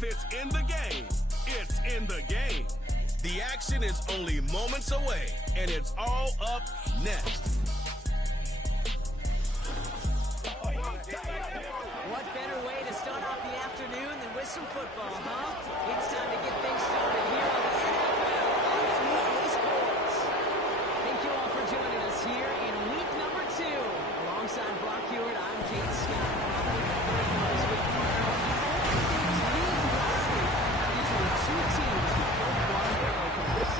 If it's in the game, it's in the game. The action is only moments away, and it's all up next. What better way to start off the afternoon than with some football, huh? It's time to get things started here on the NFL on EA Sports. Thank you all for joining us here in week number 2. Alongside Brock Hewitt, I'm Kate Scott. Two teams who both won their openers.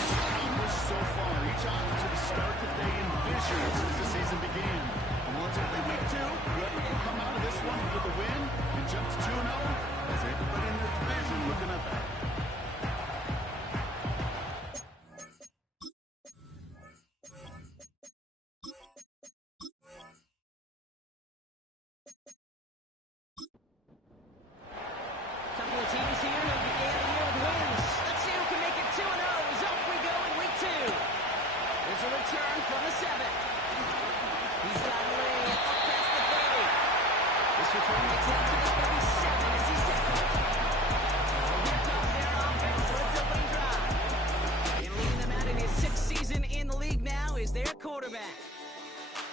Accomplished so far, each offense to the start that they envisioned since the season began. And once only week 2, whoever can come out of this one with a win and jump to 2-0, has everybody in their division looking up at it. Couple of teams here who began the year with wins. Let's see who can make it 2-0 as off we go in week 2. There's a return from the 7. He's got a way up past the 30. This return makes it up to the 37 as he seconds. Here comes their offense for its opening drive. And leading them out in his 6th season in the league now is their quarterback.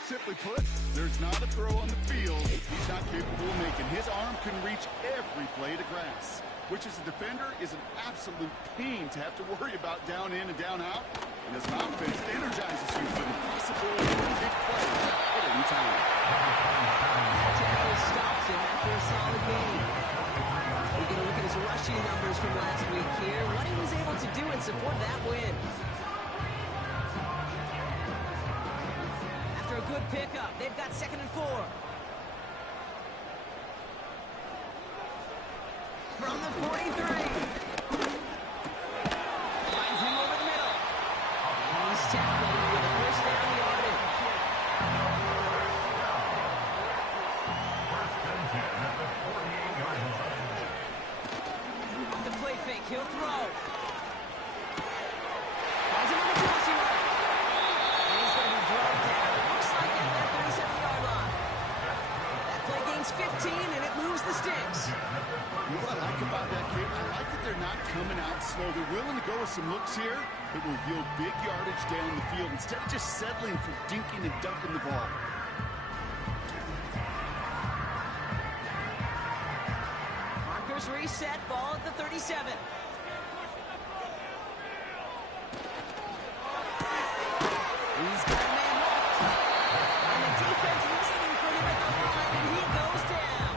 Simply put, there's not a throw on the field he's not capable of making. His arm can reach every blade of grass, which as a defender is an absolute pain to have to worry about down in and down out. And as an offense, energizes you for the possibility of a big play at any time. That tackle stops him after a solid game. We're going to look at his rushing numbers from last week here, what he was able to do in support of that win. A good pickup. They've got 2nd and 4. From the 43. Finds him over the middle. And he's tackled with a first down yardage. The play fake. He'll throw. Finds him on the crossing route. And he's going to be drugged down. 15, and it moves the sticks. You know what I like about that, kid? I like that they're not coming out slow. They're willing to go with some looks here that will yield big yardage down the field instead of just settling for dinking and dumping the ball. Markers reset, ball at the 37. He's got a man left. And the defense waiting for him at the line, and he goes down.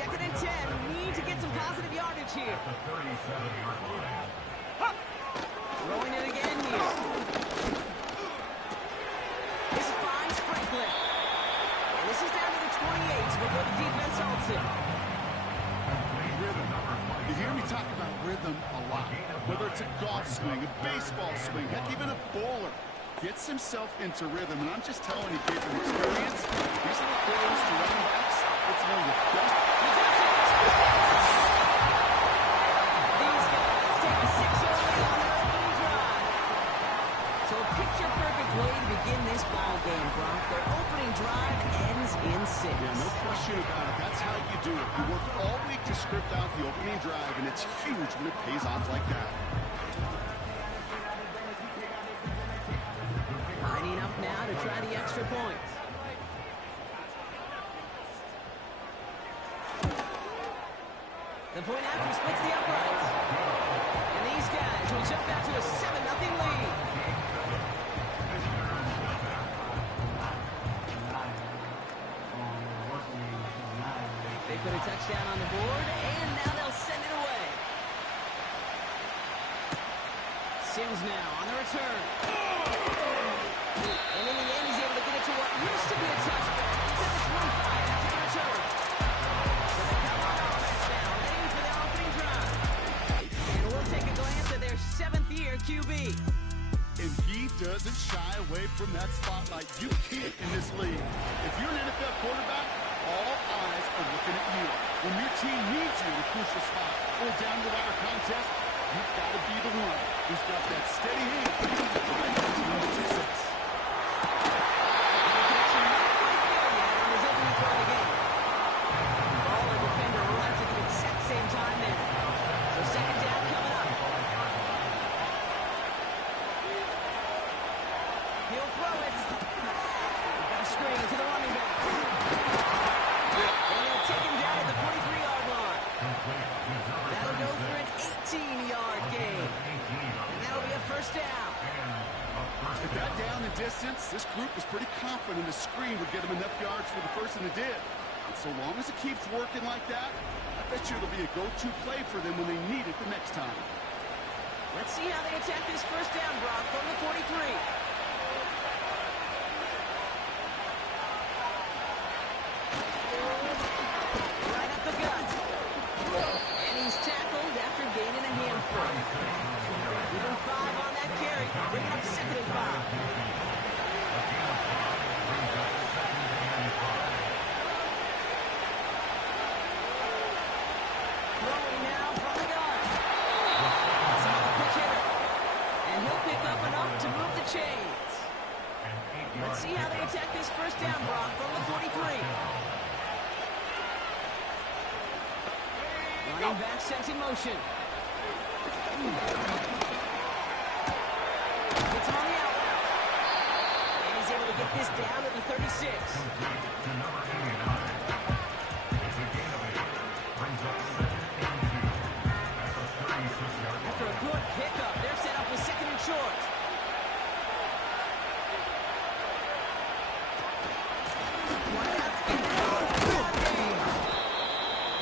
2nd and 10. Need to get some positive yardage here. Throwing it again here. This finds Franklin. And this is down to the 28 before the defense holds it. Rhythm. You hear me talk about rhythm a lot. Whether it's a golf swing, a baseball swing, heck, even a bowler. Gets himself into rhythm, and I'm just telling you, kids, from experience, these little throws to running backs, it's one of the best. These guys take a 6-0 lead on their opening drive. So a picture-perfect way to begin this ball game, Brock. Their opening drive ends in 6. Yeah, no question about it. That's how you do it. You work all week to script out the opening drive, and it's huge when it pays off like that. Lining up now to try the extra point. The point after splits the uprights. And these guys will jump out to a 7-0 lead. They put a touchdown on the board, and now they'll send it away. Sims now on the return. And in the end, he's able to get it to what used to be a touchback. It's at the 25 after the return. So they come on offense now, ready for their opening drive. And we'll take a glance at their 7th-year QB. And he doesn't shy away from that spotlight. You can't in this league. If you're an NFL quarterback, all eyes are looking at you. When your team needs you in a crucial spot or down the ladder contest, you've got to be the one who's got that steady hand to make the team a success. Ball a defender right screen to the running back. And they'll take him down at the 43-yard line. That'll go for an 18-yard gain. And that'll be a first down. With that down and distance, this group was pretty confident the screen would get them enough yards for the first, and it did. And so long as it keeps working like that, I bet you it'll be a go-to play for them when they need it the next time. Let's see how they attack this first down, Brock, from the 43. Right up the gut. And he's tackled after gaining a handful. Give him 5 on that carry. Bring it up 2nd and 5. Throwing now from the gun. It's another quick hitter. And he'll pick up enough to move the chains. Let's see how they attack this first down, Brock, from the 43. Running back sets in motion. Gets him on the out route. And he's able to get this down to the 36. After a good pickup, they're set up with 2nd and short.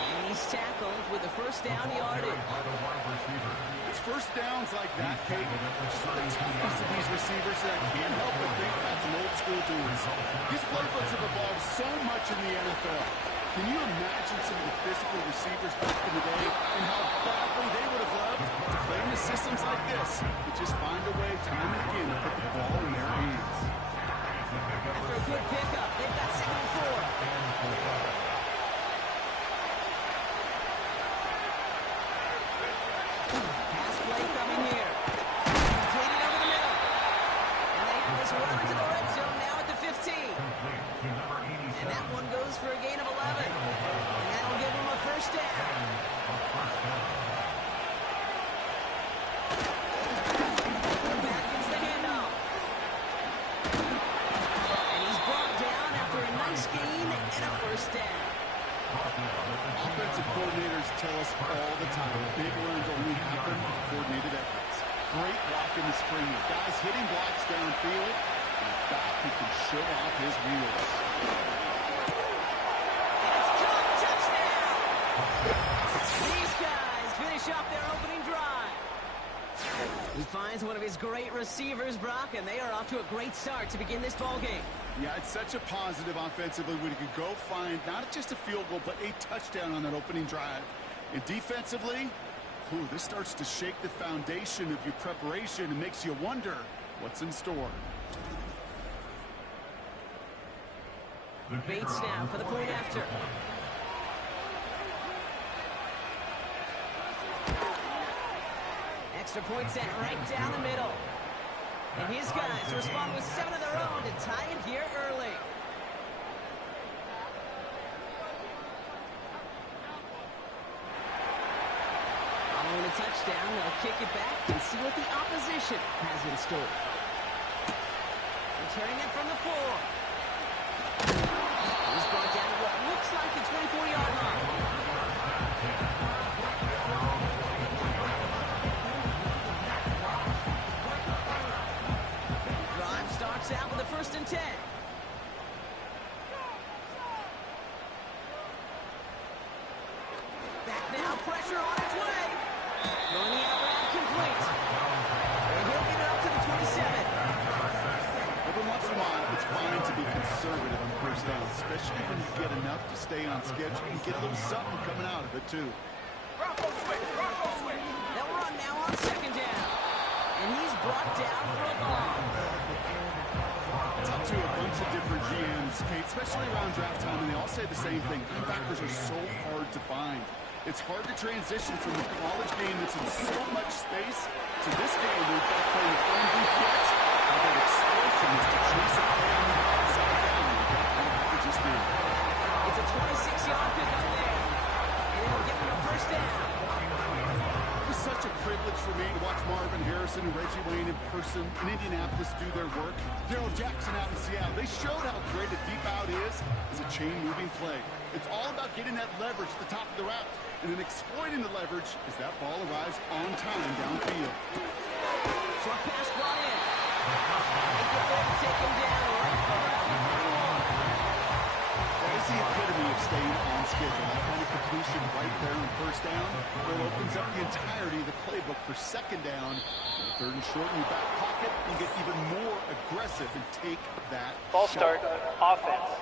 And he's tackled with a first down yardage. It's first downs like that, Kate, just the toughness of these receivers that I can't help but think about some old school dudes. These playbooks have evolved so much in the NFL. Can you imagine some of the physical receivers back in the day and how badly they would have loved to play in the systems like this, but just find a way time and again to put the ball in their hands? After a good pickup, they've got 2nd and 4. Pass play coming here. Completed over the middle. And they have this well into the red zone now at the 15. And that one goes for a gain of 11. And that'll give them a first down. Back gets the handoff. And he's brought down after a nice gain and a first down. Offensive coordinators tell us all the time, big runs only happen with coordinated efforts. Great block in the spring. Guys hitting blocks downfield, and a back who can show off his wheels. It's caught, touchdown! These guys finish off their opening drive. He finds one of his great receivers, Brock, and they are off to a great start to begin this ball game. Yeah, it's such a positive offensively when you could go find not just a field goal, but a touchdown on that opening drive. And defensively, this starts to shake the foundation of your preparation and makes you wonder what's in store. Bates now for the point after. Extra point set right down the middle. And his guys respond with 7 of their own to tie it here early. Following a touchdown, they'll kick it back and see what the opposition has in store. Returning it from the 4. He's brought down to what looks like the 24-yard line. Drive starts out with a 1st and 10. Back now, pressure on its way. Throwing the out route complete. And he'll get it up to the 27. Every once in a while, it's fine to be conservative on first down, especially when you get enough to stay on schedule and get a little something coming out of it, too. They'll run now on 2nd down. And he's brought down for a ball. Talk to a bunch of different GMs, Kate, especially around draft time, and they all say the same thing. Linebackers are so hard to find. It's hard to transition from the college game that's in so much space to this game where you've got to play with phone booth hits, how that explosiveness to chase a play on the outside down. Linebackers just do. It's a 26-yard pickup there. And it'll get him a first down. It was such a privilege for me to watch Marvin Harrison and Reggie Wayne in person in Indianapolis do their work. Darrell Jackson out in Seattle. They showed how great a deep out is as a chain-moving play. It's all about getting that leverage at the top of the route, and then exploiting the leverage as that ball arrives on time downfield. Short pass brought in. They get there to take him down right around the 31. That is the epitome of staying on schedule. That kind of completion right there on first down, where it opens up the entirety of the playbook for second down. Third and short in your back pocket, and get even more aggressive and take that Ball start, offense.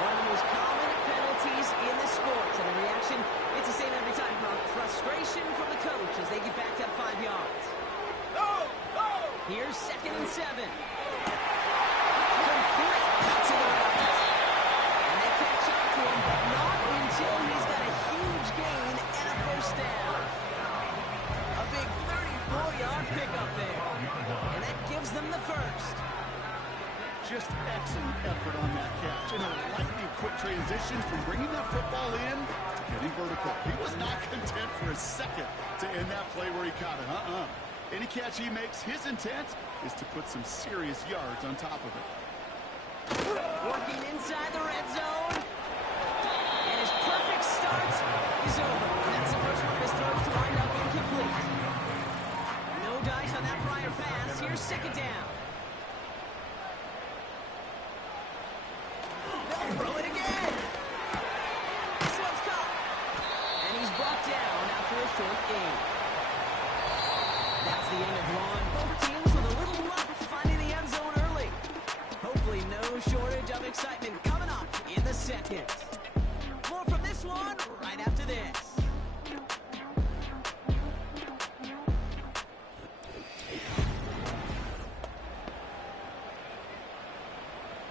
One of the most common penalties in the sport. And the reaction, it's the same every time. Frustration from the coach as they get back to 5 yards. Here's 2nd and 7. Complete to the right. And they catch up to him, but not until he's got a huge gain and a first down. A big 34-yard pickup there. And that gives them the first. Just excellent effort on that catch. And a lightning quick transition from bringing that football in to getting vertical. He was not content for a second to end that play where he caught it. Any catch he makes, his intent is to put some serious yards on top of it. Working inside the red zone. And his perfect start is over. That's the first one of his throws to wind up incomplete. No dice on that prior pass. Here's 2nd down. They'll throw it again. This one's caught. And he's brought down after a short gain. That's the end of one. Both teams with a little luck finding the end zone early. Hopefully no shortage of excitement coming up in the second. More from this one right after this.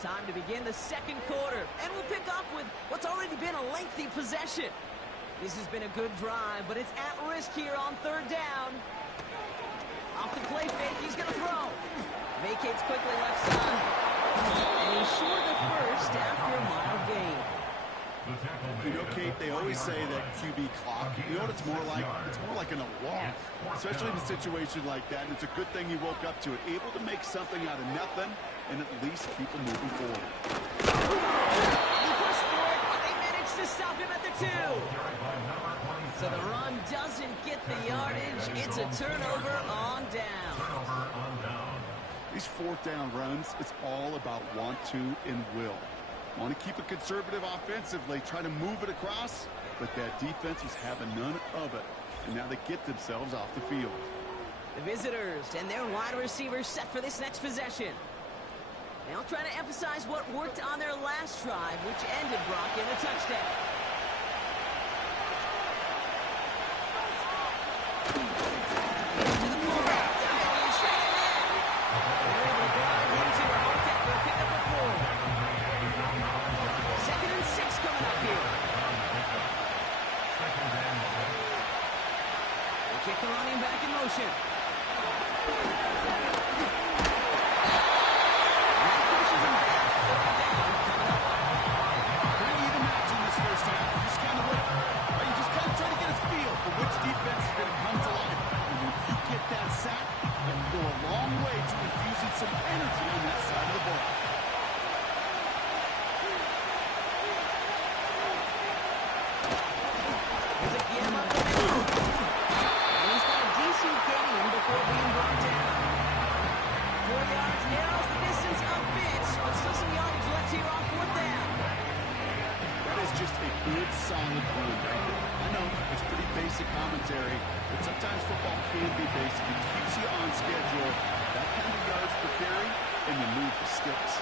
Time to begin the second quarter, and we'll pick up with what's already been a lengthy possession. This has been a good drive, but it's at risk here on 3rd down. Off the play fake, he's going to throw. Vacates quickly left side. And he's short of the first after a mild gain. You know, Kate, they always say that QB clock, you know what it's more like? It's more like an alarm, especially in a situation like that. And it's a good thing you woke up to it, able to make something out of nothing and at least keep them moving forward. He pushed for it, but they managed to stop him at the 2. So the run doesn't get the yardage. It's a turnover on down. These 4th down runs, it's all about want to and will. Want to keep it conservative offensively, try to move it across, but that defense was having none of it. And now they get themselves off the field. The visitors and their wide receivers set for this next possession. They'll try to emphasize what worked on their last drive, which ended Brock in a touchdown. Kick the running back in motion. Pushes him back. Pretty even match in this first half. You just kind of try to get a feel for which defense is going to come to life. And when you get that sack, it will go a long way to infusing some energy on that side of the ball. There's a game up the middle. He's got a decent gain before being brought down. 4 yards narrows the distance a bit, but still some yardage left here on 4th down. That is just a good, solid run right there. I know it's pretty basic commentary, but sometimes football can be basic. It keeps you on schedule. That kind of yards per carry, and you move the sticks.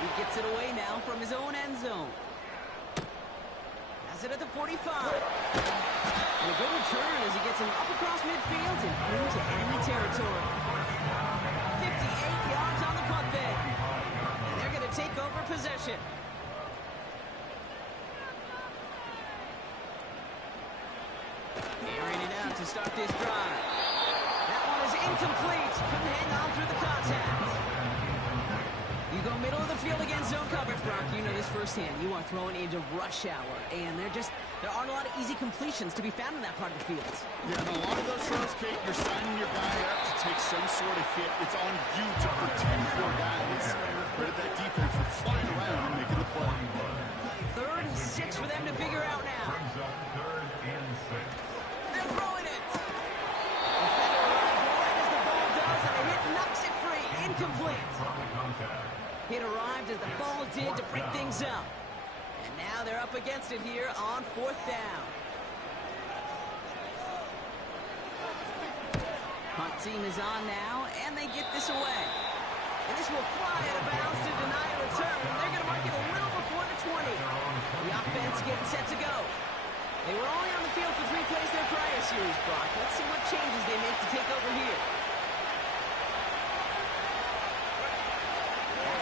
He gets it away now from his own end zone. Has it at the 45. And a good return as he gets him up across midfield and into enemy territory. 58 yards on the punt there. And they're going to take over possession. Airing it out to start this drive. That one is incomplete. Couldn't hang on through the contact. You go middle of the field against zone coverage, Brock. You know this firsthand. You are throwing into rush hour, and there aren't a lot of easy completions to be found in that part of the field. Yeah, and a lot of those throws, Kate, you're signing your guy up to take some sort of hit. It's on you to protect your guys. Credit that defense for flying around and making the play. 3rd and 6 for them to figure out now. They're throwing it. Defender arrives right as the ball does, and the hit knocks it free. Incomplete. Hit arrived as the ball did to break things up. And now they're up against it here on 4th down. Punt team is on now, and they get this away. And this will fly out of bounds to deny a return. They're going to mark it a little before the 20. The offense getting set to go. They were only on the field for 3 plays their prior series, Brock. Let's see what changes they make to take over here.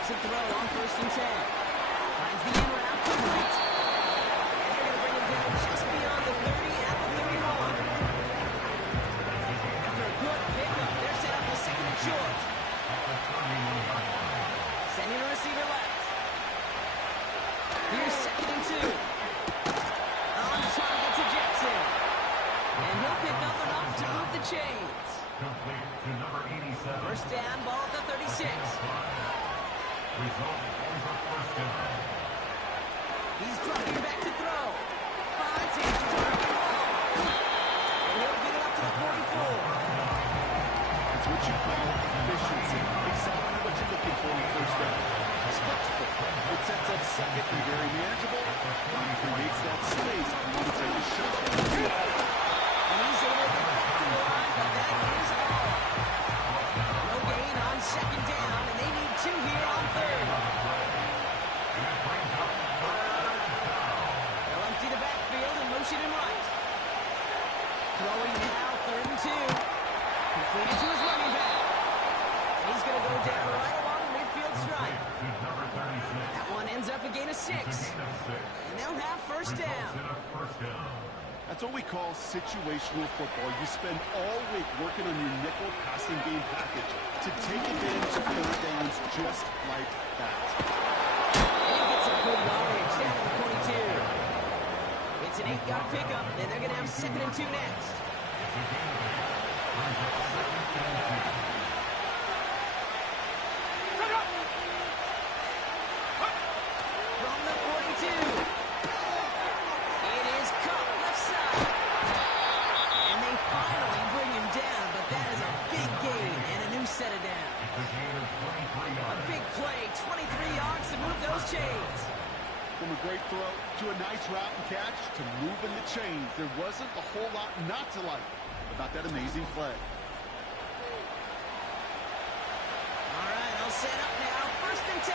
To throw on 1st and 10. Finds the in route complete. And they're going to bring him down just beyond the 30 at the 31. After a good pickup, they're set up with 2nd and short. Sending a receiver left. Here's 2nd and 2. On target to Jackson. And he'll pick up enough to move the chains. Complete to number 87. 1st down, ball at the 36. Result is a 1st down. He's dropping back to throw. Finds him to target ball. And he'll get it up to the 44. It's what you call efficiency. Exactly what you're looking for in 1st down. It's flexible. It sets up 2nd and very manageable. And creates that space if you want to take a shot. And he's able to get back to the line, but that is all. No gain on 2nd down, and they need 2 here on 3rd. They'll empty the backfield and motion him right. Throwing now, 3rd and 2. Completed to his running back. And he's going to go down right along the midfield stripe. That one ends up a gain of 6. And they'll have 1st down. That's what we call situational football. You spend all week working on your nickel passing game package to take advantage of 3rd downs just like that. And he gets some good yardage down to the 22. It's an 8-yard pickup, and they're going to have 2nd and 2 next. From the 42. It is caught left side. And they finally bring him down, but that is a big gain and a new set of down. A big play, 23 yards to move those chains. From a great throw to a nice route and catch to moving the chains. There wasn't a whole lot not to like about that amazing play. All right, I'll set up now. 1st and 10.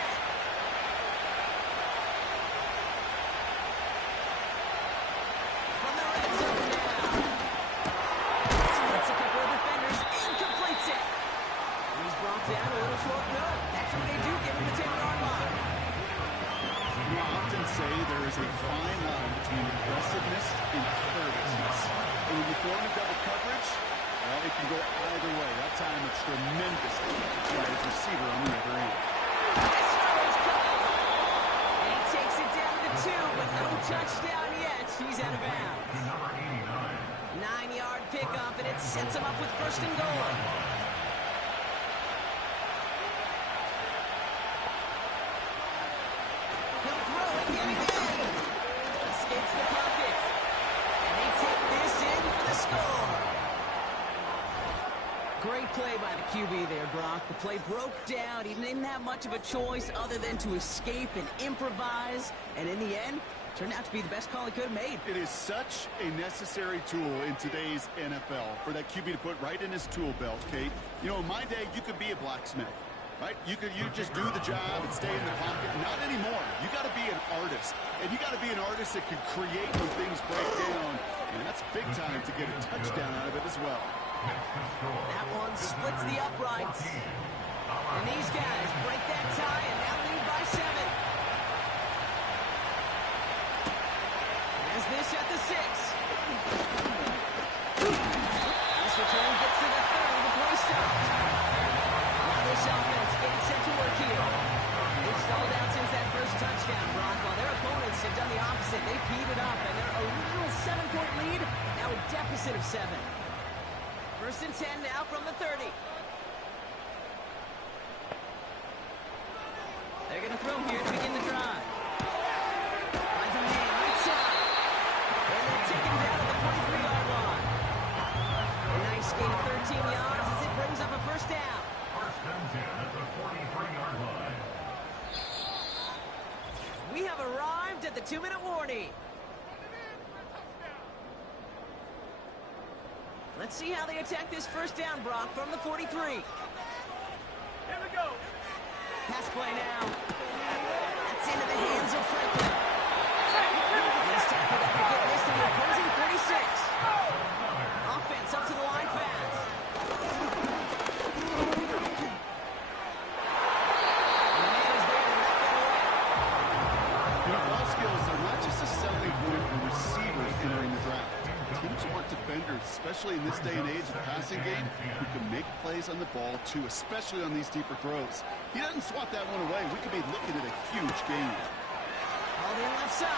From the red zone now. Splits a couple of defenders and completes it. He's brought down a little short. No, that's what they do. Give him the 10-yard line. We often say there is a fine line between aggressiveness and carelessness. And when you throw into double coverage, well, it can go either way. That time it's tremendous by his receiver on the other end. This throw is caught. And he takes it down to the 2, but no touchdown yet. He's out of bounds. 9-yard pickup, and it sets him up with 1st and goal. He'll throw it yet again. Escapes the pocket. And they take this in for the score. Great play by the QB there, Brock. The play broke down. He didn't have much of a choice other than to escape and improvise. And in the end, turned out to be the best call he could have made. It is such a necessary tool in today's NFL for that QB to put right in his tool belt, Kate. You know, in my day, you could be a blacksmith, right? You just do the job and stay in the pocket. Not anymore. You got to be an artist. And you got to be an artist that can create when things break down. And that's big time to get a touchdown out of it as well. That one splits the uprights. And these guys break that tie and now lead by 7. As this at the 6. This return gets to the 30 before he stops. Now this offense getting set to work here. stalled out since that first touchdown, Brock. While their opponents have done the opposite. They've heated up, and their original 7-point lead, now a deficit of 7. First and 10 now from the 30. They're going to throw here to begin the drive. Finds a man right side. And they'll take him down at the 43-yard line. A nice gain of 13 yards as it brings up a first down. First and 10 at the 43-yard line. We have arrived at the 2-minute warning. Let's see how they attack this first down, Brock, from the 43. Here we go. Pass play now. That's into the hands of Franklin. He's tackled after getting this to the opposing 46. Offense up to the line fast. The man is there to knock that away. You know, ball skills are not just a selling point for receivers entering the draft. Teams want defenders, especially in this day and age of the passing game, who can make plays on the ball, too, especially on these deeper throws. He doesn't swat that one away. We could be looking at a huge game. All the left side.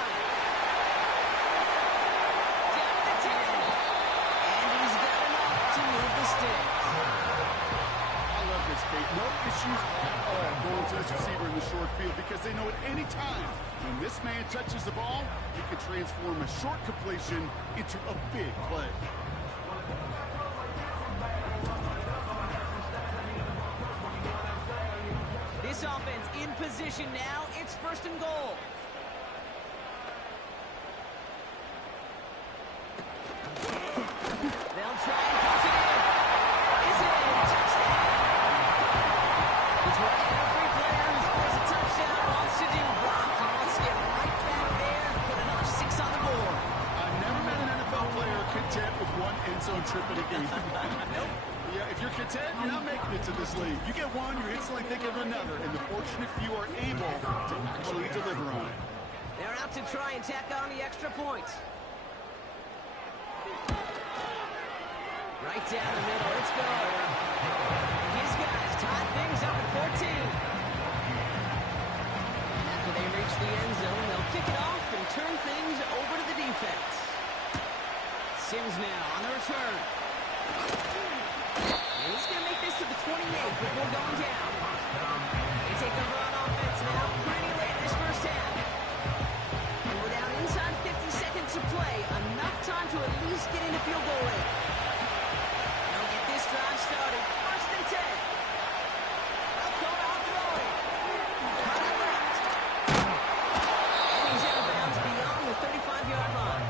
Down to the 10. And he's got enough to move the sticks. I love this, Kate. No issues at all going to this receiver in the short field because they know at any time when this man touches the ball, he can transform a short completion into a big play. This offense in position now. It's first and goal. They'll try and push it in. Is it in? Touchdown! It's what every player who scores a touchdown wants to do, Brock. He wants to get right back there and put another 6 on the board. I've never met an NFL player content with one end zone trip in a game. Nope. Yeah, if you're content, you're not making it to this league. You get one, you're instantly thinking of another, and the fortunate few are able to actually deliver on it. They're out to try and tack on the extra points. Right down the middle, let's go. And his guys tie things up at 14. And after they reach the end zone, they'll kick it off and turn things over to the defense. Sims now on the return. And he's going to make this to the 28 before going down. They take over on offense now pretty late in this first half. And we're down inside 50 seconds to play. Enough time to at least get into field goal range. They'll get this drive started. First and 10. They'll come out throwing. Right at left. And he's out of bounds beyond the 35-yard line.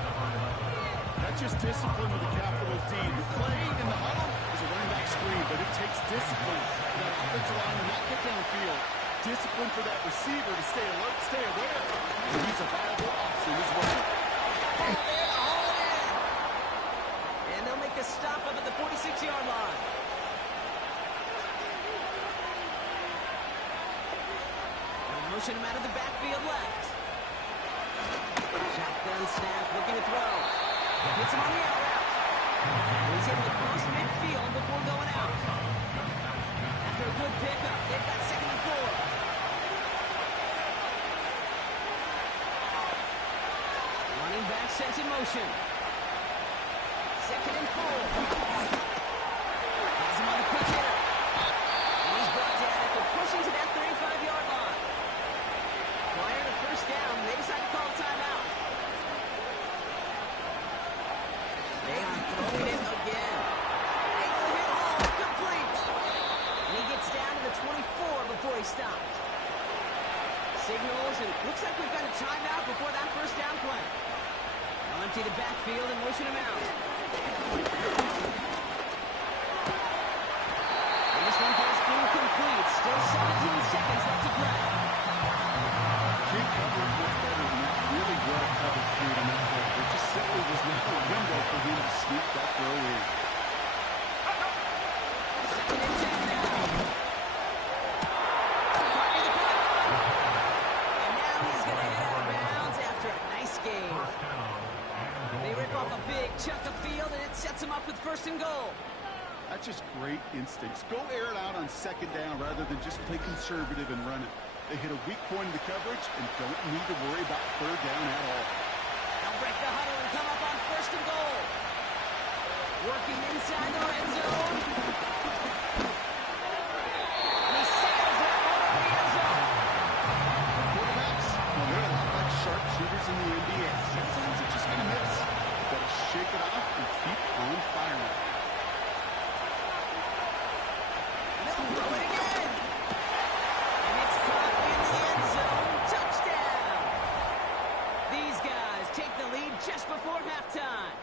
That's just discipline with a capital D. The play in the huddle is a running back screen, but it takes discipline for that offensive line to not get downfield. Discipline for that receiver to stay alert, stay aware. And he's a viable option as well. All in. And they'll make the stop up at the 46-yard line. They'll motion him out of the backfield left. Shotgun snap, looking to throw. Hits him on the out route. He's able to cross midfield before going out. After a good pickup, they've got 2nd and 4. Running back sent in motion. 2nd and 4. Has him on the quick hitter. And he's brought down after pushing to that 35-yard line. Prior to first down, they decide to call a timeout. They are throwing it again. Able to hit home, complete. And he gets down to the 24 before he stopped. Signals, and looks like we've got a timeout before that first down play. They'll empty the backfield and motion him out. And this one falls incomplete. Still 17 seconds left to play. Kid covered much better than that. Really well covered through the net. There just simply was not a window for him to sneak that throw in. 2nd and 10 now. Parking the punt. And now he's going to head out of bounds after a nice game. They rip off a big chunk of field, and it sets him up with 1st and goal. That's just great instincts. Go air it out on 2nd down rather than just play conservative and run it. They hit a weak point in the coverage and don't need to worry about third down at all. They'll break the huddle and come up on first and goal. Working inside the red zone. And he sails that one over the end zone. Quarterbacks, well, they're a lot like sharpshooters in the NBA. Sometimes it's just going to miss. You've got to shake it off and keep on firing. They'll throw it again. And it's caught in the end zone. Touchdown. These guys take the lead just before halftime.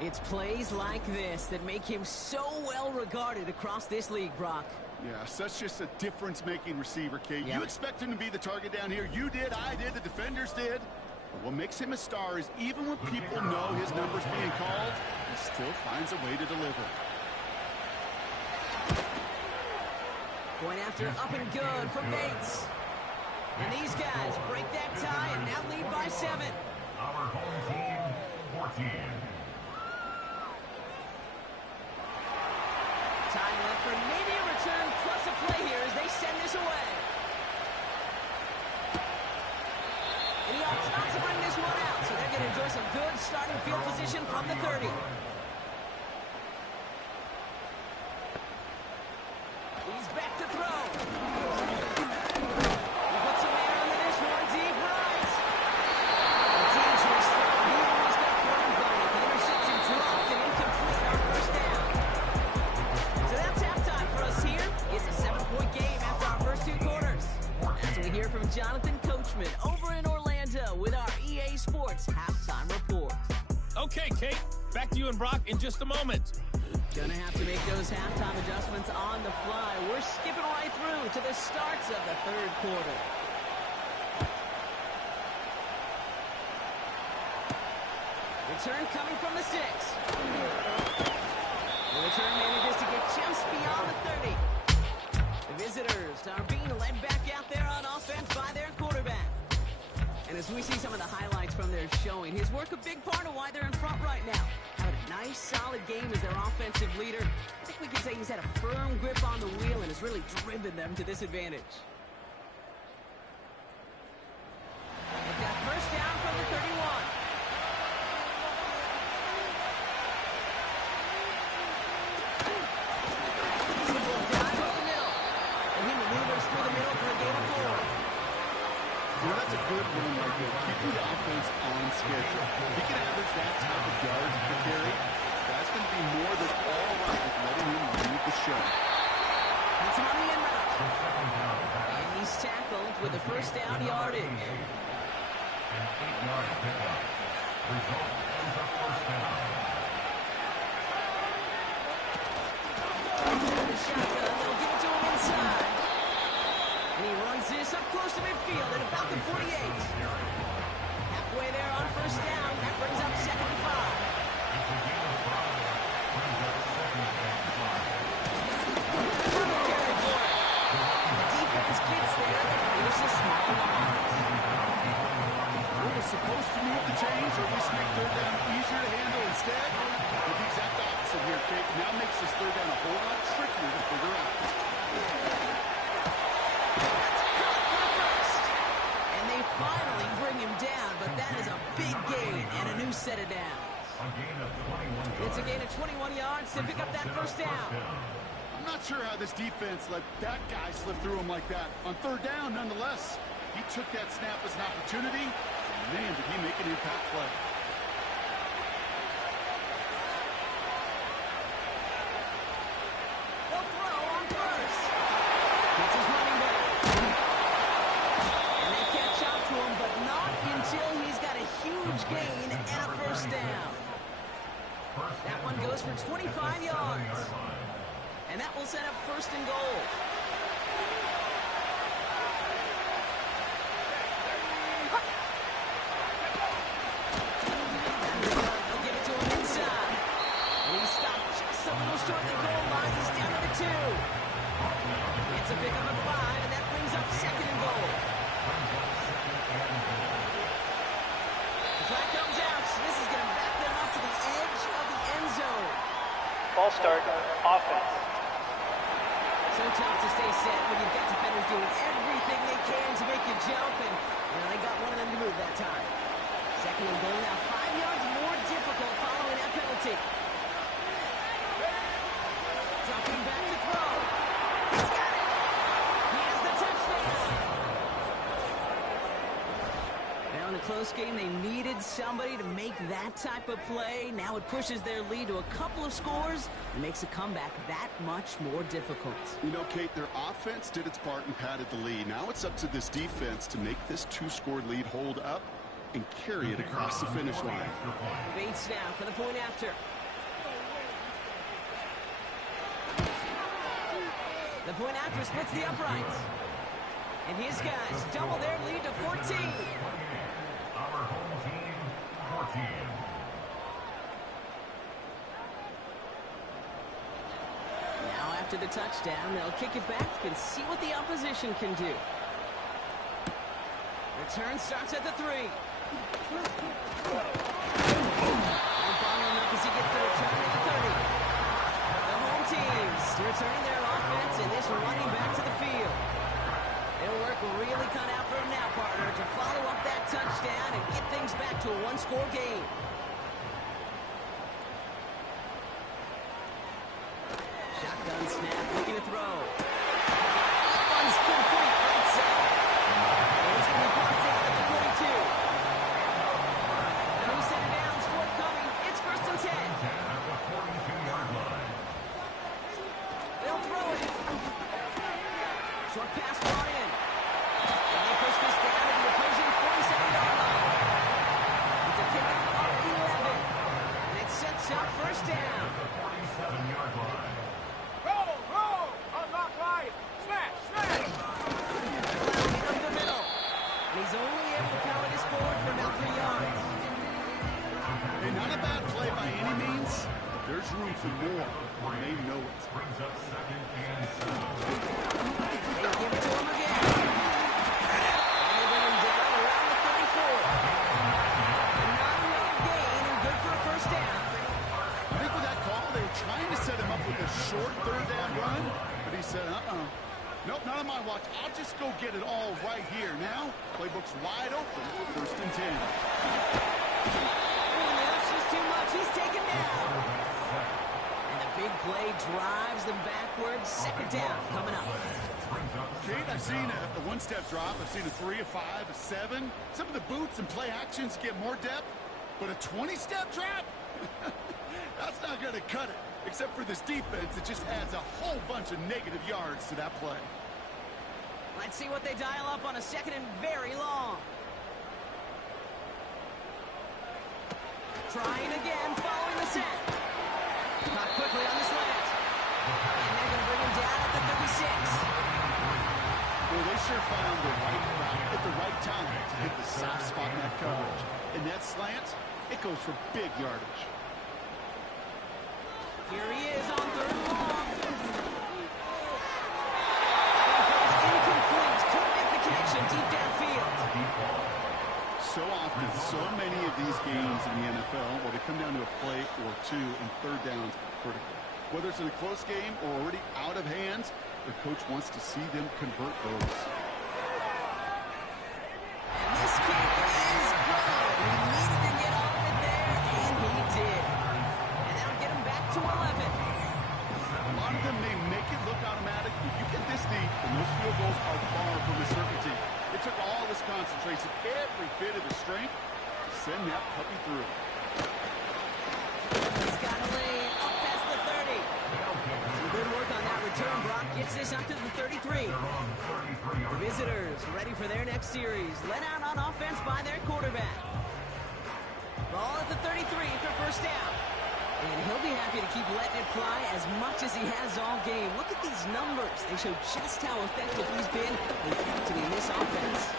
It's plays like this that make him so well regarded across this league, Brock. Yeah, such just a difference-making receiver, Kate. Yep. You expect him to be the target down here. You did, I did, the defenders did. But what makes him a star is even when people know his number's being called, he still finds a way to deliver. Point after up and good from Bates. And these guys break that tie and now lead by 7. Our home team, 14. Time left for maybe a return plus a play here as they send this away. And he opts not to bring this one out, so they're going to enjoy some good starting field position from the 30. He's back to throw. He puts some air into this one, deep right. A dangerous throw. He almost got burned by it. The interception dropped and incomplete on first down. So that's halftime for us here. It's a 7-point game after our first 2 quarters. As we hear from Jonathan Coachman over in Orlando with our EA Sports halftime report. Okay, Kate, back to you and Brock in just a moment. Gonna have to make those halftime adjustments on the fly. We're skipping right through to the starts of the 3rd quarter. Return coming from the 6. The return manages to get just beyond the 30. The visitors are being led back out there on offense by their quarterback. And as we see some of the highlights from their showing, his work a big part of why they're in front right now. Having a nice, solid game as their offensive leader. I think we can say he's had a firm grip on the wheel and has really driven them to this advantage. They've got first down from the 31. Simple dive up the middle. And he maneuvers through the middle for a gain of 4. You know, that's a good one right there. Keeping the offense on schedule. If he can average that type of yards per carry, that's going to be more than all right with letting him lead the show. That's him on the end route. And he's tackled with a first down yardage. An 8-yard pickup. Result is a first down. The shotgun, they'll give it to him inside. And he runs this up close to midfield at about the 48. Halfway there on first down. That brings up 2nd and 5. It's a gain of 5. Brings up 2nd and 5. Carry for it. And the defense gets there to force a small loss. It was supposed to move the chains or at least make third down easier to handle instead. But the exact opposite here, Kate. Now makes this third down a whole lot trickier to figure out. And they finally bring him down, but that is a big gain and a new set of downs. A gain of 21 yards. It's a gain of 21 yards to pick up that first down. I'm not sure how this defense let that guy slip through him like that. On third down, nonetheless, he took that snap as an opportunity, and man, did he make an impact play. They'll throw on first. Gets his running back. And they catch up to him, but not until he's got a huge gain and a first down. That one goes for 25 yards. And that will set up first and goal. They'll give it to him inside. And he stopped just a little short of the goal line. He's down to the 2. It's a pickup of 5, and that brings up 2nd and goal. The flag comes out. So this is going to back them up to the edge of the end zone. Ball start, offense. So tough to stay set when you've got defenders doing everything can to make you jump, and they got one of them to move that time. Second and goal now, 5 yards more difficult following that penalty. Dropping back to throw. He's got it. He has the touchdown. Now in a close game, they needed somebody to make that type of play. Now it pushes their lead to a couple of scores and makes a comeback that much more difficult. You know, Kate, their offense did its part and padded the lead. Now it's up to this defense to make this 2-score lead hold up and carry it across the finish line. Bates now for the point after. The point after splits the uprights. And his guys double their lead to 14. Our home team, 14. Now after the touchdown, they'll kick it back and see what the opposition can do. Return starts at the 3. And following up as he gets the return at the 30. The home teams returning their offense and this running back to the field. It'll work really cut out for him now, partner, to follow up that touchdown and get things back to a 1-score game. Shotgun snap, looking to throw. One's complete, right side. And he's going to be blocked out at the 42. And who set it down is forthcoming. It's 1st and 10. At the 42-yard line. They'll throw it. Short pass brought in. And they push this down to the opposing 47-yard line. It's a kickoff of 11. And it sets up 1st down. The 47-yard line. Roll, roll! Unlock right! Smash, smash! Clowney up the middle. And he's only able to power this forward for about 3 yards. And not a bad play by any means, but there's room for more, and they know it. Brings up 2nd and 7. They give it to him again. And they bring him down around the 34. A 9-yard gain and good for a 1st down. I think with that call, they were trying to set him up with a short 3rd down run, but he said, nope, not on my watch. I'll just go get it all right here. Now, playbook's wide open for 1st and 10. That's just too much. He's taken down. And the big play drives them backwards. 2nd down coming up. Kate, I've seen a 1-step drop. I've seen a 3, a 5, a 7. Some of the boots and play actions get more depth, but a 20-step drop? That's not going to cut it. Except for this defense, it just adds a whole bunch of negative yards to that play. Let's see what they dial up on a 2nd and very long. Trying again, following the set. Caught quickly on the slant. And they're going to bring him down at the 36. Well, they sure found the right route at the right time to hit the soft spot in that coverage. And that slant, it goes for big yardage. Here he is on 3rd and long. Incomplete. Couldn't make the connection deep downfield. So often, so many of these games in the NFL, where they come down to a play or two and 3rd downs are critical. Whether it's in a close game or already out of hands, their coach wants to see them convert those. And this kick is good. He needed to get all of it there, and he did. And that'll get him back to 11. A lot of them may make it look automatic, but you get this deep, and those field goals are far from a certainty. It took all this concentration, every bit of the strength, to send that puppy through. He's got a lane up past the 30. Some good work on that return. Brock gets this up to the 33. The visitors ready for their next series. Let out on offense by their quarterback. Ball at the 33 for 1st down. And he'll be happy to keep letting it fly as much as he has all game. Look at these numbers. They show just how effective he's been in captaining this offense.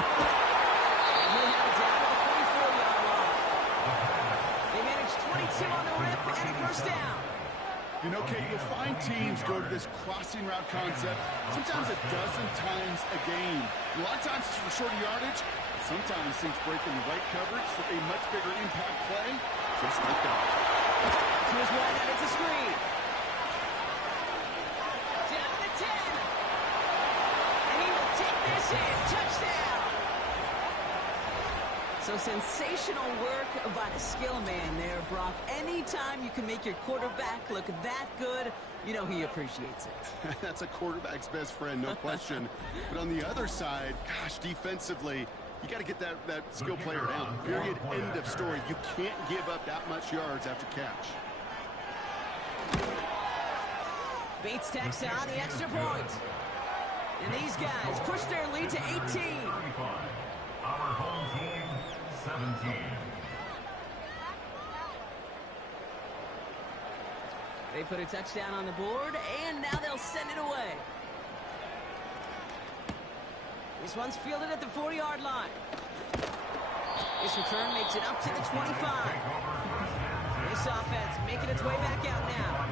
And he'll have it down at the 44-yard line. They managed 22 on the rip and a 1st down. You know, Kate, you'll find teams go to this crossing route concept sometimes a dozen times a game. A lot of times it's for shorter yardage. Sometimes things break in the right coverage for a much bigger impact play, just like that. To his right, and it's a screen. Down to the 10. And he will take this So sensational work by the skill man there, Brock. Anytime you can make your quarterback look that good, you know he appreciates it. That's a quarterback's best friend, no question. But on the other side, gosh, defensively, you got to get that skill player down. Period. End of story. You can't give up that much yards after catch. Bates tacks on the extra point. And these guys push their lead to 18. Our home team, 17. They put a touchdown on the board, and now they'll send it away. This one's fielded at the 4-yard line. This return makes it up to the 25. This offense making its way back out now.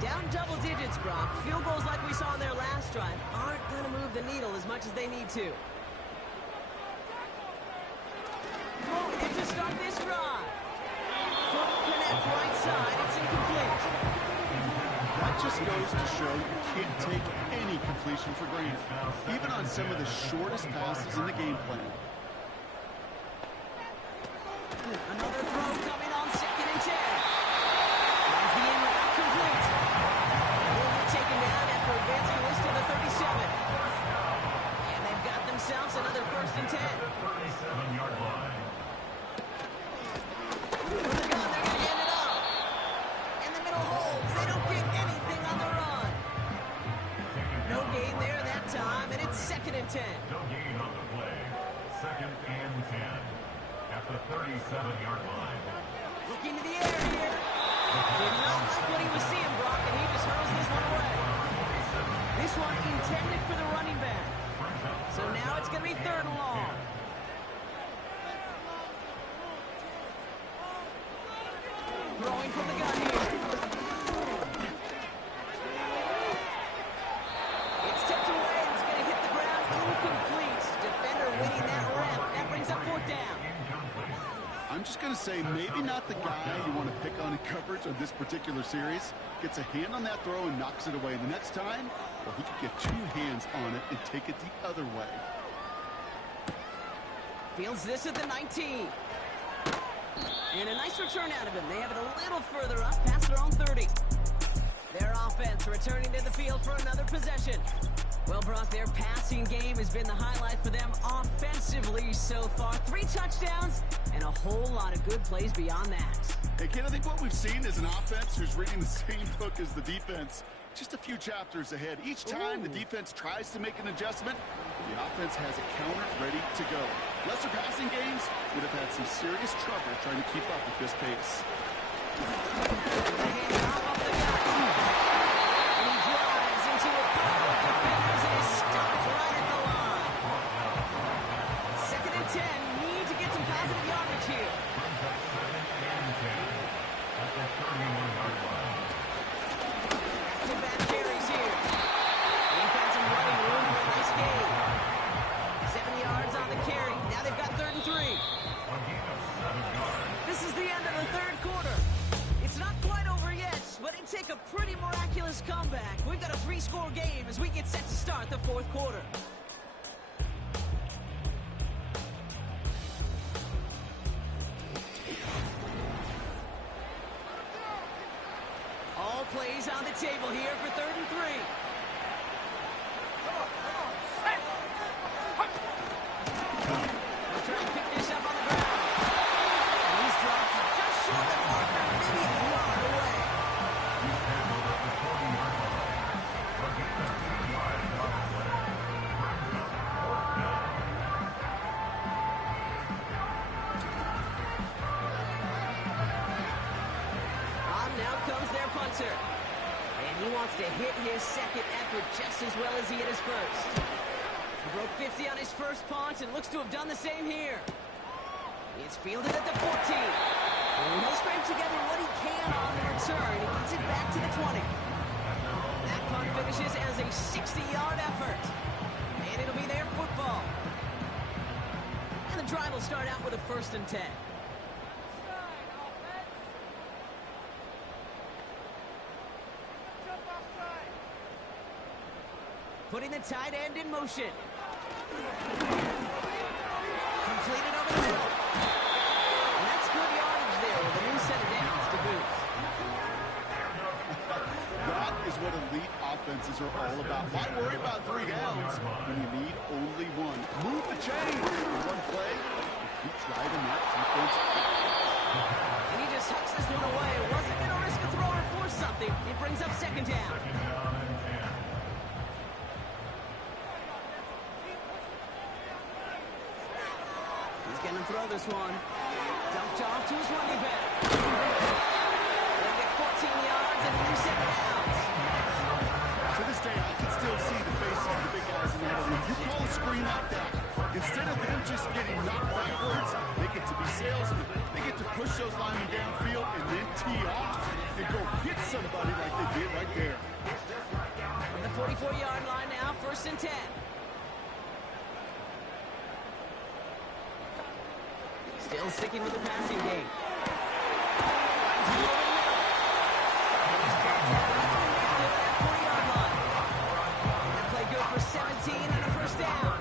Down double digits, Brock. Field goals like we saw in their last drive aren't going to move the needle as much as they need to. Throwing it to start this drive. Couldn't connect right side. It's incomplete. That just goes to show you can't take any completion for granted, even on some of the shortest passes in the game plan. Another throw coming on 2nd and 10. Runs the in route complete. He'll get taken down after advancing this to the 37. And they've got themselves another 1st and 10. 37-yard line. From the gun, they're going to hand it off. In the middle holds. They don't get anything on the run. No gain there that time, and it's 2nd and 10. No gain on the play. 2nd and 10. At the 37-yard line. Looking to the air here. Did not like what he was seeing, Brock, and he just throws this one away. This one intended for the running back. So now it's going to be 3rd and long. Throwing from the gun here. It's tipped away, and it's going to hit the ground incomplete. Defender winning that rep. That brings up 4th down. I'm just going to say maybe not the guy you want to pick on in coverage on this particular series. Gets a hand on that throw and knocks it away. The next time, well, he could get 2 hands on it and take it the other way. Fields this at the 19. And a nice return out of him. They have it a little further up past their own 30. Their offense returning to the field for another possession. Well, Brock, their passing game has been the highlight for them offensively so far. 3 touchdowns and a whole lot of good plays beyond that. Hey, Ken, I think what we've seen is an offense who's reading the same book as the defense. Just a few chapters ahead. Each time the defense tries to make an adjustment, the offense has a counter ready to go. Lesser passing games would have had some serious trouble trying to keep up with this pace. A pretty miraculous comeback. We've got a 3-score game as we get set to start the 4th quarter. All plays on the table here for 3rd and 3. They'll try and pick this up on the ground. And he's dropped just short of the marker, maybe a yard away. And he wants to hit his 2nd effort just as well as he hit his 1st. He broke 50 on his 1st punt and looks to have done the same here. It's fielded at the 14. And he'll scrape together what he can on the return. He gets it back to the 20. That punt finishes as a 60-yard effort. And it'll be their football. And the drive will start out with a 1st and 10. Putting the tight end in motion. Completed over the middle. defenses are all about. Why worry about 3 downs when you need only 1? Move the chains in one play and keep driving that defense back. And he just tucks this one away. Wasn't going to risk a throw or force something. It brings up second down. He's going to throw this one. Dumped off to his running back. They'll get 14 yards and a new set of downs. To this day, I can still see the faces of the big guys in the head. When you call a screen like that, instead of them just getting knocked backwards, they get to be salesmen. They get to push those linemen downfield and then tee off and go hit somebody like they did right there. On the 44-yard line now, 1st and 10. Still sticking with the passing game. He's brought down at the 40-yard line. That play good for 17 and a 1st down.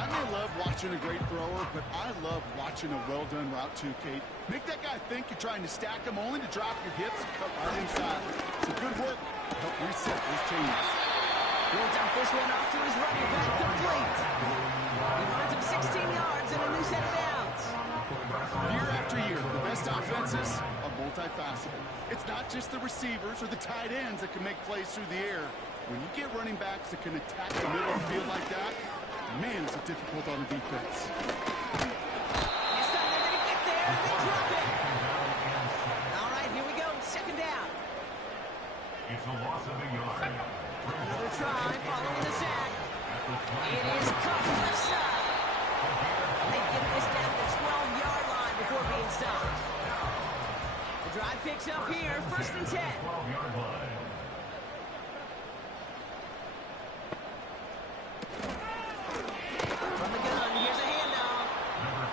I may love watching a great thrower, but I love watching a well-done route too, Kate. Make that guy think you're trying to stack him only to drop your hips and cut right inside. Some good work to help reset those chains. He'll dump this one off to his running back, complete. He finds him 16 yards and a new set of downs. Year after year, the best offenses are multifaceted. It's not just the receivers or the tight ends that can make plays through the air. When you get running backs that can attack the middle of the field like that, man, is it difficult on the defense. This time they're going to get there and they drop it. All right, here we go. 2nd down. It's a loss of a yard. Another try following the sack. It is cut left side. They get this down to the 12-yard line before being stopped. The drive picks up here, 1st and 10. 12-yard line. From the gun, here's a handoff.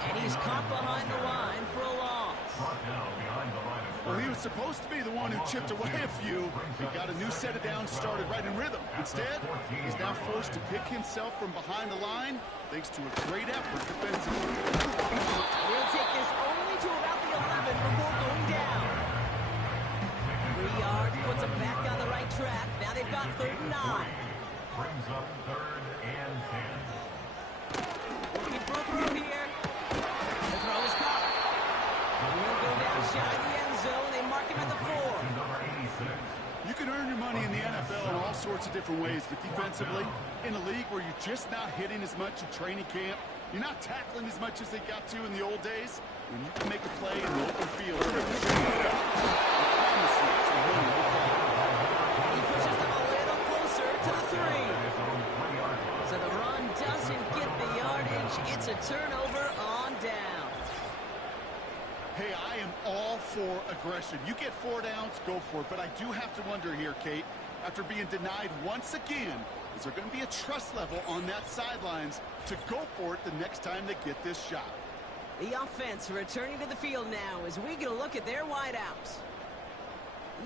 And he's caught behind the line for a loss. Brought down behind the line of Well, he was supposed to be the one who chipped away a few. He got a new set of downs started right in rhythm. Instead, he's now forced to pick himself from behind the line thanks to a great effort defensively. He'll take this only to about the 11 before going down. 3 yards, puts them back on the right track. Now they've got 3rd and 9. brings up 3rd and 10. Looking for a throw here. The throw is caught. And he'll go down shy of the end zone. They mark him at the 4. Number 86. You can earn your money in the NFL in all sorts of different ways, but defensively, in a league where you're just not hitting as much in training camp, you're not tackling as much as they got to in the old days, when you can make a play in the open field, He pushes them a little closer to the 3. So the run doesn't get the yardage. It's a turnover on down. Hey, I am all for aggression. You get 4 downs, go for it. But I do have to wonder here, Kate, after being denied once again, is there going to be a trust level on that sidelines to go for it the next time they get this shot? The offense returning to the field now as we get a look at their wideouts.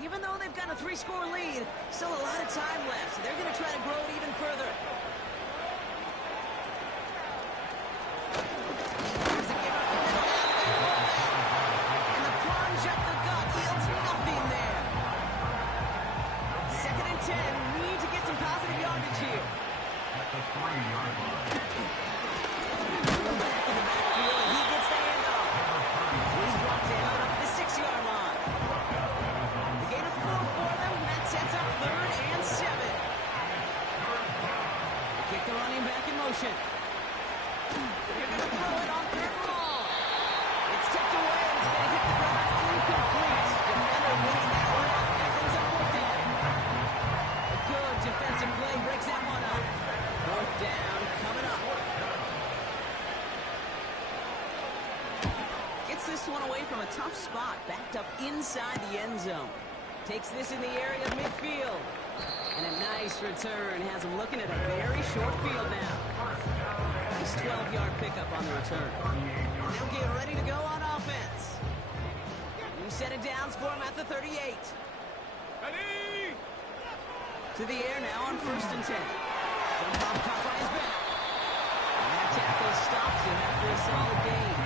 Even though they've got a 3-score lead, still a lot of time left, so they're going to try to grow it even further. Here's a give up the middle out of there. And the plunge up the gut yields nothing there. 2nd and 10, need to get some positive yardage here. At the 3-yard line. Back in the backfield, he gets the handoff. He's brought down up the 6-yard line. The gain of 4 for them, that sets up 3rd and 7. Kick the running back in motion. They're going to throw it on 3rd and long. It's tipped away, and it's going to hit the ground incomplete. Defender winning that one up. That brings up 4th down. A good defensive play breaks that one up. 4th down coming up. Gets this one away from a tough spot, backed up inside the end zone. Takes this in the area of midfield. And a nice return has him looking at a very short field now. Nice 12-yard pickup on the return. And they'll get ready to go on offense. New set of downs for him at the 38. Ready! To the air now on 1st and 10. Jump off caught by his back. And that tackle stops him after a solid gain.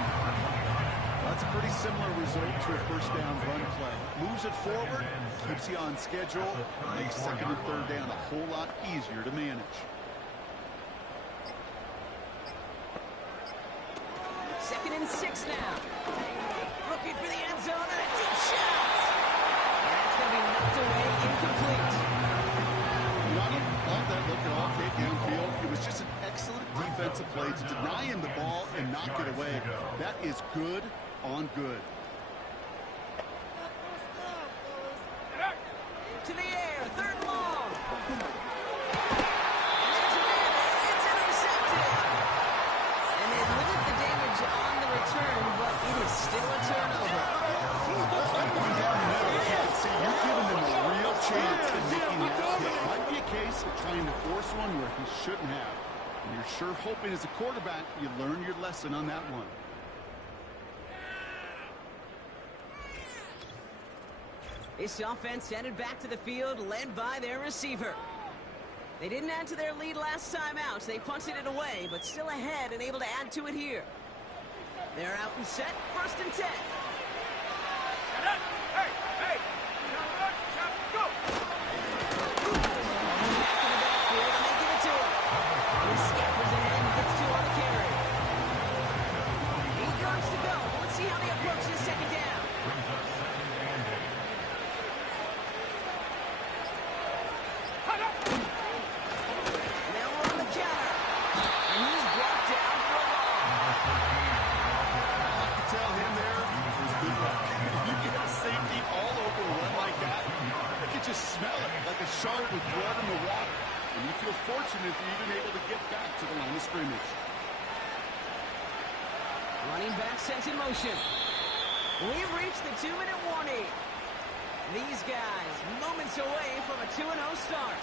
Well, It's a pretty similar result to a first down run play. Moves it forward, keeps you on schedule, makes second and third down a whole lot easier to manage. Second and 6 now. Looking for the end zone and a deep shot. And that's going to be knocked away, incomplete. I don't love that look at all, Kate downfield. It was just an excellent defensive play to deny him the ball and knock it away. That is good on good. To the air, third and long. And there's a man there. It's intercepted. And they limit the damage on the return, but it is still a turnover. See, you're giving them a real chance at making that pick. Might be a case of trying to force one where he shouldn't have. And you're sure hoping as a quarterback you learn your lesson on that one. This offense headed back to the field, led by their receiver. They didn't add to their lead last time out. They punted it away, but still ahead and able to add to it here. They're out and set, first and 10. Hey! Go! Back in the backfield, and they give it to him. He scampers ahead and gets 2 on the carry. 8 yards to go. Let's see how they approach this second down. Now we're on the counter. And he's brought down for a loss. I can tell him there was good luck. You get a safety all over a run like that. I can just smell it like a shark with blood in the water. And you feel fortunate if you're even able to get back to the line of scrimmage. Running back sent in motion. We've reached the 2-minute warning. These guys moments away from a 2-0 start.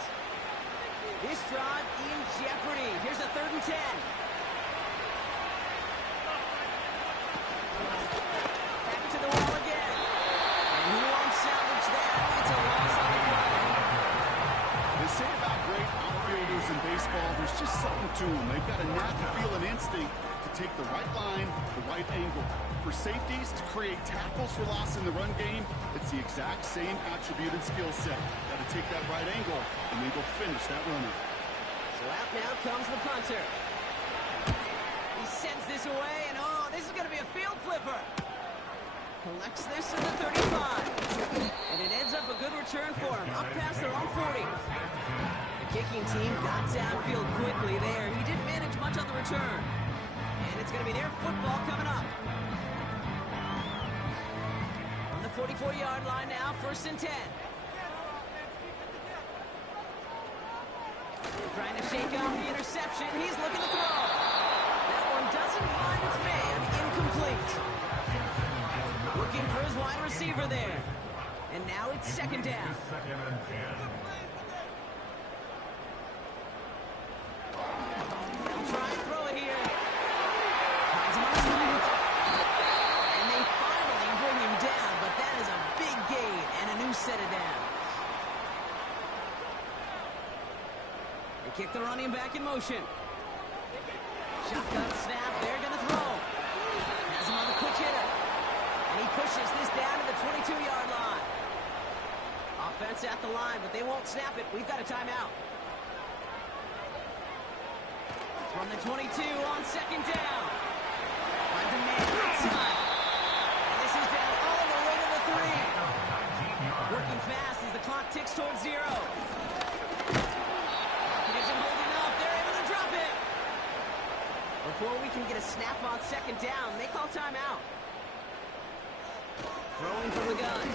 This drive in jeopardy. Here's a 3rd and 10. Back to the wall again. And he won't salvage that. It's a loss on the play. They say about great outfielders in baseball, there's just something to them. They've got a knack, a feel, and instinct to take the right line, the right angle. For safeties, to create tackles for loss in the run game, it's the exact same attribute and skill set. Got to take that right angle and then go finish that runner. So out now comes the punter. He sends this away, and oh, this is going to be a field flipper. Collects this at the 35. And it ends up a good return for him, up past their own 40. The kicking team got downfield quickly there. He didn't manage much on the return. And it's going to be their football coming up. On the 44-yard line now, 1st and 10. Trying to shake off the interception. He's looking to throw. That one doesn't find its man. Incomplete. Looking for his wide receiver there. And now it's 2nd down. They'll try and throw it here. Finds him on his right. And they finally bring him down, but that is a big gain and a new set of downs. They kick the running back in motion. Shotgun snap. They're going to throw. Has him on the quick hitter. And he pushes this down to the 22-yard line. Offense at the line, but they won't snap it. We've got a timeout. From the 22 on 2nd down. Finds a man outside. And this is down all the way to the 3. Working fast as the clock ticks towards 0. It isn't holding up. They're able to drop it. Before we can get a snap on 2nd down, they call timeout. Throwing from the gun.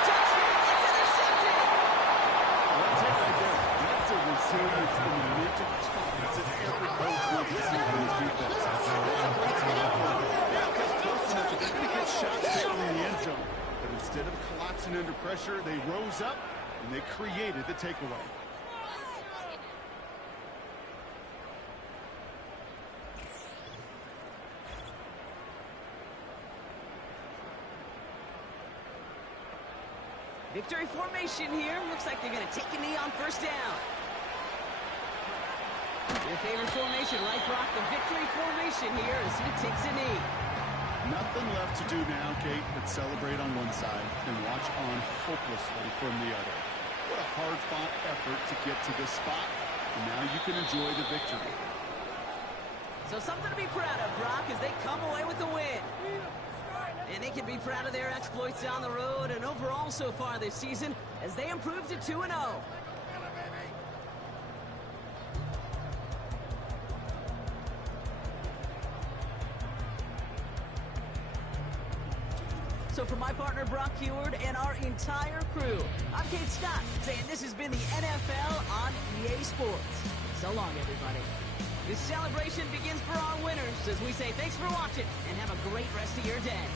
It's intercepted. That's it right there. That's a resilience in the mental toughness that every coach wants to see from his defense. That's close enough that they're going to get shots taken in the end zone. But instead of collapsing under pressure, they rose up and they created the takeaway. Victory formation here. Looks like they're going to take a knee on 1st down. Your favorite formation, right, Brock? The victory formation here as he takes a knee. Nothing left to do now, Kate, but celebrate on one side and watch on hopelessly from the other. What a hard-fought effort to get to this spot, and now you can enjoy the victory. So something to be proud of, Brock, as they come away with the win. And they can be proud of their exploits down the road and overall so far this season as they improve to 2-0. So for my partner, Brock Heward, and our entire crew, I'm Kate Scott, saying this has been the NFL on EA Sports. So long, everybody. This celebration begins for our winners as we say thanks for watching and have a great rest of your day.